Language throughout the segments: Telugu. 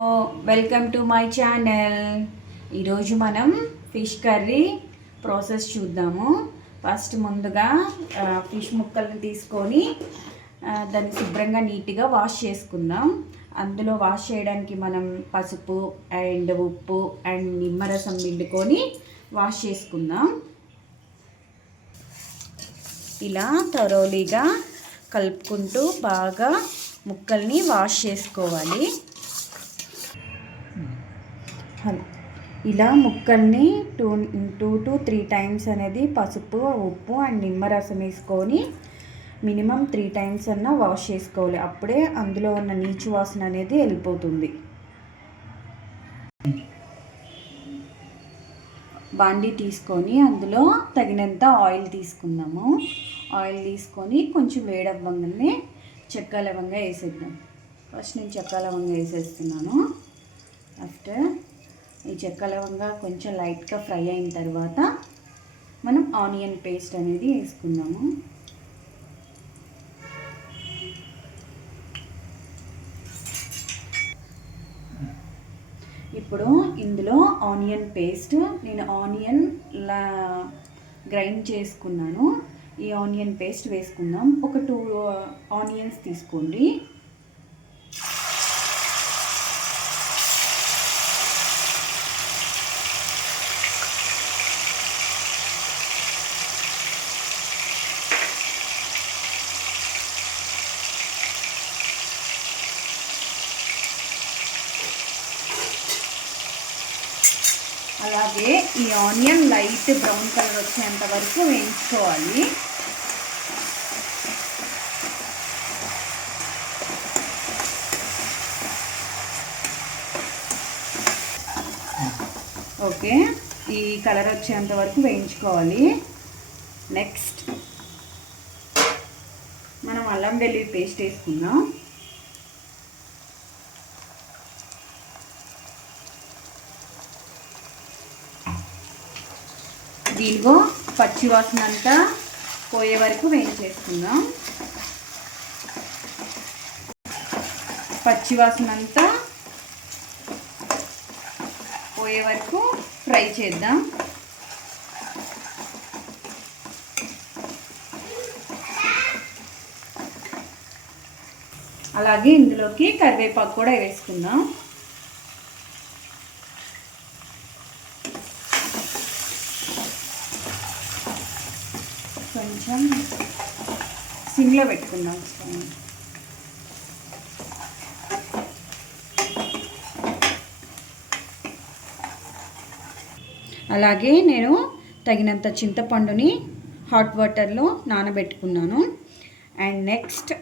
Welcome to my channel. ఈరోజు మనం ఫిష్ కర్రీ ప్రాసెస్ చూద్దాము. ఫస్ట్ ముందుగా ఫిష్ ముక్కల్ని తీసుకొని దాన్ని శుభ్రంగా నీట్గా వాష్ చేసుకుందాం. అందులో వాష్ చేయడానికి మనం పసుపు అండ్ ఉప్పు అండ్ నిమ్మరసం పిండుకొని వాష్ చేసుకుందాం. ఇలా థరోలీగా కలుపుకుంటూ బాగా ముక్కల్ని వాష్ చేసుకోవాలి. ఇలా ముక్కల్ని 2 to 3 టైమ్స్ అనేది పసుపు ఉప్పు అండ్ నిమ్మరసం వేసుకొని మినిమం 3 టైమ్స్ అన్నా వాష్ చేసుకోవాలి. అప్పుడే అందులో ఉన్న నీచు వాసన అనేది వెళ్ళిపోతుంది. బాండీ తీసుకొని అందులో తగినంత ఆయిల్ తీసుకుందాము. ఆయిల్ తీసుకొని కొంచెం వేడవ్వగానే చెక్క లవంగా వేసేద్దాం. ఫస్ట్ నేను చెక్క లవంగా వేసేస్తున్నాను. ఆఫ్టర్ ఈ చెక్క లవంగా కొంచెం లైట్గా ఫ్రై అయిన తర్వాత మనం ఆనియన్ పేస్ట్ అనేది వేసుకుందాము. ఇప్పుడు ఇందులో ఆనియన్ పేస్ట్ నేను గ్రైండ్ చేసుకున్నాను. ఈ ఆనియన్ పేస్ట్ వేసుకుందాం. ఒక 2 ఆనియన్స్ తీసుకోండి. అలాగే ఈ ఆనియన్ లైట్ బ్రౌన్ కలర్ వచ్చేంత వరకు వేయించుకోవాలి. ఓకే, ఈ కలర్ వచ్చేంత వరకు వేయించుకోవాలి. నెక్స్ట్ మనం అల్లం వెల్లుల్లి పేస్ట్ వేసుకుందాం. దీనిలో పచ్చివాసన అంతా పోయే వరకు వేయించేసుకుందాం. పచ్చివాసన అంతా పోయే వరకు ఫ్రై చేద్దాం. అలాగే ఇందులోకి కరివేపాకు కూడా వేసుకుందాం. కొంచెం సిమ్లో పెట్టుకుందాం. అలాగే నేను తగినంత చింతపండుని హాట్ వాటర్లో నానబెట్టుకున్నాను. అండ్ నెక్స్ట్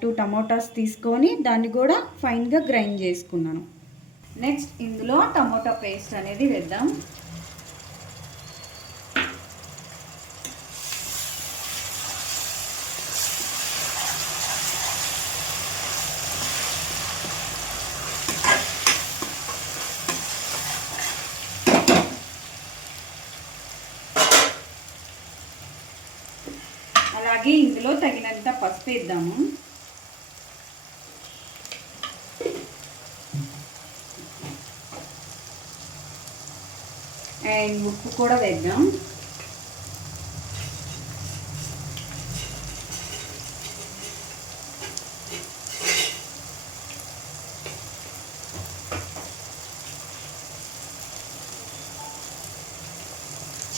2 టమోటాస్ తీసుకొని దాన్ని కూడా ఫైన్గా గ్రైండ్ చేసుకున్నాను. నెక్స్ట్ ఇందులో టమోటా పేస్ట్ అనేది వేద్దాం. అలాగే ఇందులో తగినంత పసుపు వేద్దాము. అండ్ ఉప్పు కూడా వేద్దాం.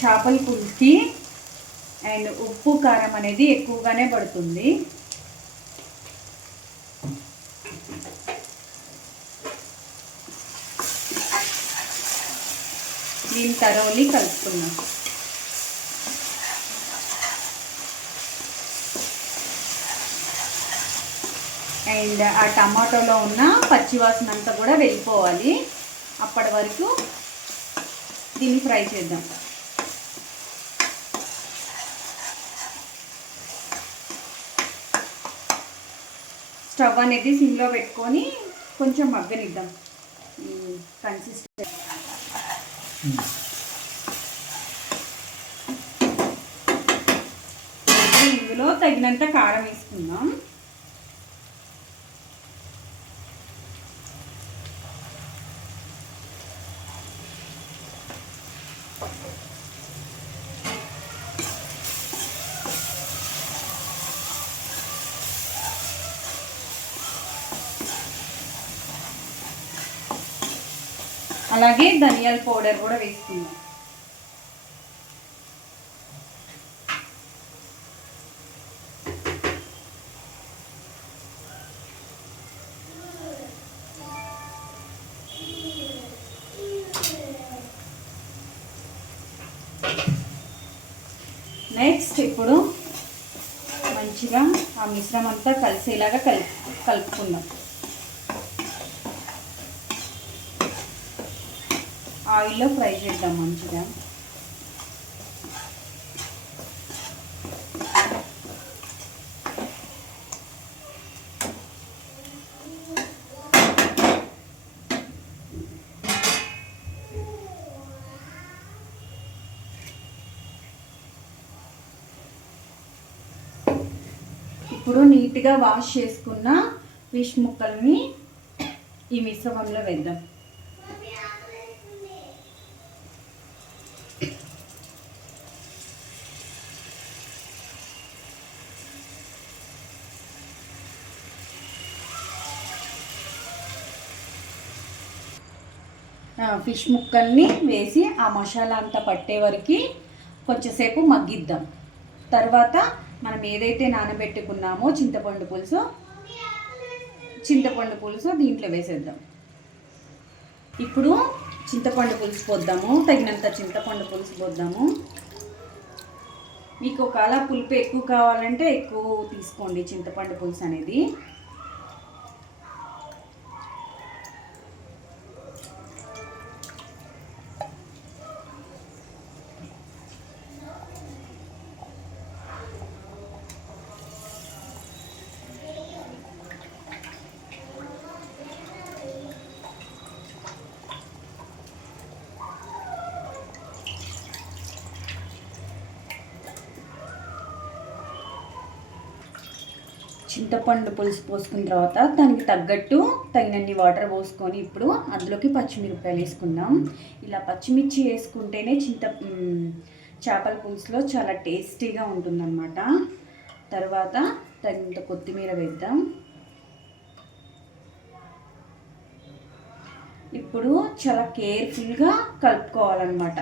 చేపల పులుసుకి అండ్ ఉప్పు కారం అనేది ఎక్కువగానే పడుతుంది. దీన్ని థరోలీ కలుపుకున్నాం. అండ్ ఆ టమాటోలో ఉన్న పచ్చివాసన అంతా కూడా వెళ్ళిపోవాలి. అప్పటి వరకు దీన్ని ఫ్రై చేద్దాం. స్టవ్ అనేది సిమ్లో పెట్టుకొని కొంచెం మగ్గనిద్దాం. కన్సిస్టెంట్ ఇందులో తగినంత కారం వేసుకుందాం. అలాగే ధనియాల పౌడర్ కూడా వేసుకుందాం. నెక్స్ట్ ఇప్పుడు మంచిగా ఆ మిశ్రమం అంతా కలిసేలాగా కలుపుకుందాం. ఆయిల్లో ఫ్రై చేద్దాం మంచిగా. ఇప్పుడు నీట్గా వాష్ చేసుకున్న ఫిష్ ముక్కల్ని ఈ మిశ్రమంలో వేద్దాం. ఫిష్ ముక్కల్ని వేసి ఆ మసాలా అంతా పట్టే వరకు కొంచెంసేపు మగ్గిద్దాం. తర్వాత మనం ఏదైతే నానబెట్టుకున్నామో చింతపండు పులుసు దీంట్లో వేసేద్దాం. ఇప్పుడు చింతపండు పులుసు పోద్దాము. తగినంత చింతపండు పులుసు పోద్దాము. మీకు ఒకవేళ పులుపు ఎక్కువ కావాలంటే ఎక్కువ తీసుకోండి చింతపండు పులుసు అనేది. చింతపండు పులుసు పోసుకున్న తర్వాత దానికి తగ్గట్టు తగినన్ని వాటర్ పోసుకొని ఇప్పుడు అందులోకి పచ్చిమిరపకాయలు వేసుకుందాం. ఇలా పచ్చిమిర్చి వేసుకుంటేనే చేపల పులుసులో చాలా టేస్టీగా ఉంటుందన్నమాట. తర్వాత తగినంత కొత్తిమీర వేద్దాం. ఇప్పుడు చాలా కేర్ఫుల్గా కలుపుకోవాలన్నమాట.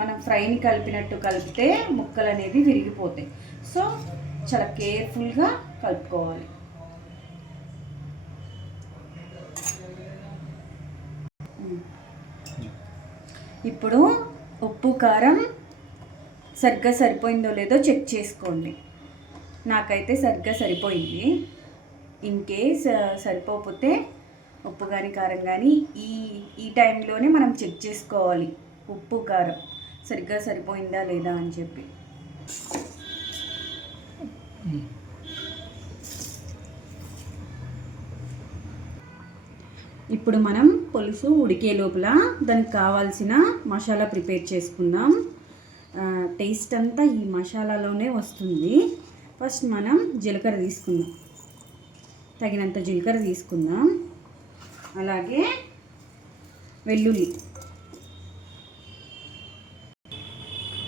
మనం ఫ్రైని కలిపినట్టు కలిపితే ముక్కలు అనేది విరిగిపోతాయి. సో చాలా కేర్ఫుల్గా కలుపుకోవాలి. ఇప్పుడు ఉప్పు కారం సరిగ్గా సరిపోయిందో లేదో చెక్ చేసుకోండి. నాకైతే సరిగ్గా సరిపోయింది. ఇన్ కేస్ సరిపోకపోతే ఉప్పు కానీ కారం కానీ ఈ టైంలోనే మనం చెక్ చేసుకోవాలి. ఉప్పు కారం సరిగ్గా సరిపోయిందా లేదా అని చెప్పి. ఇప్పుడు మనం పులుసు ఉడికే లోపల దానికి కావాల్సిన మసాలా ప్రిపేర్ చేసుకుందాం. టేస్ట్ అంతా ఈ మసాలాలోనే వస్తుంది. ఫస్ట్ మనం జీలకర్ర తీసుకుందాం. తగినంత జీలకర్ర తీసుకుందాం. అలాగే వెల్లుల్లి,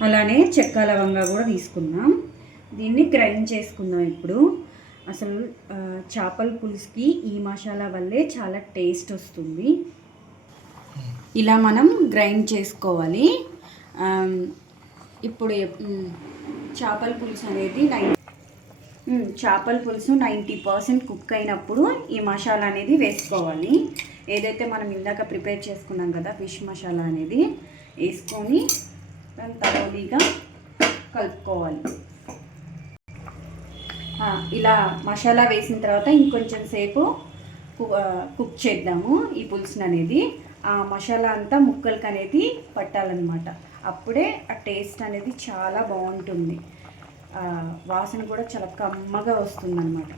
అలానే చెక్క లవంగా కూడా తీసుకుందాం. దీన్ని గ్రైండ్ చేసుకుందాం. ఇప్పుడు అసలు చేపల పులుసుకి ఈ మసాలా వల్లే చాలా టేస్ట్ వస్తుంది. ఇలా మనం గ్రైండ్ చేసుకోవాలి. ఇప్పుడు చేపల పులుసు అనేది 90% కుక్ అయినప్పుడు ఈ మసాలా అనేది వేసుకోవాలి. ఏదైతే మనం ఇందాక ప్రిపేర్ చేసుకున్నాం కదా ఫిష్ మసాలా అనేది వేసుకొని దాన్ని తరోలీగా కలుపుకోవాలి. ఇలా మసాలా వేసిన తర్వాత ఇంకొంచెం సేపు కుక్ చేద్దాము ఈ పులుసుని అనేది. ఆ మసాలా అంతా ముక్కలకి అనేది పట్టాలన్నమాట. అప్పుడే ఆ టేస్ట్ అనేది చాలా బాగుంటుంది. వాసన కూడా చాలా కమ్మగా వస్తుందన్నమాట.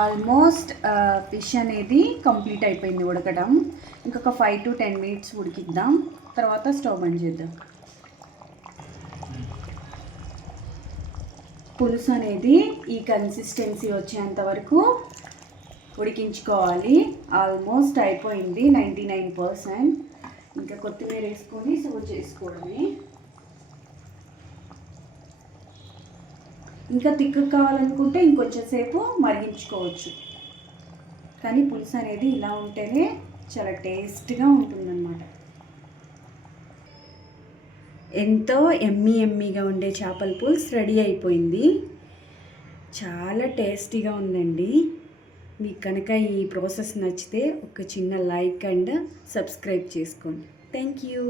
ఆల్మోస్ట్ ఫిష్ అనేది కంప్లీట్ అయిపోయింది ఉడకడం. ఇంకొక 5 to 10 minutes ఉడికిద్దాం. తర్వాత స్టవ్ బంద్ చేద్దాం. పులుసు అనేది ఈ కన్సిస్టెన్సీ వచ్చేంత వరకు ఉడికించుకోవాలి. ఆల్మోస్ట్ అయిపోయింది 99%. ఇంకా కొత్తిమీర వేసుకొని సర్వ్ చేసుకోవడమే. ఇంకా తిక్కు కావాలనుకుంటే ఇంకొంచెం సేపు మరిగించుకోవచ్చు. కానీ పులుసు అనేది ఇలా ఉంటేనే చాలా టేస్ట్గా ఉంటుందన్నమాట. ఎంతో ఎమ్మీగా ఉండే చేపల పులుసు రెడీ అయిపోయింది. చాలా టేస్టీగా ఉందండి. మీకు కనుక ఈ ప్రాసెస్ నచ్చితే ఒక చిన్న లైక్ అండ్ సబ్స్క్రైబ్ చేసుకోండి. Thank you.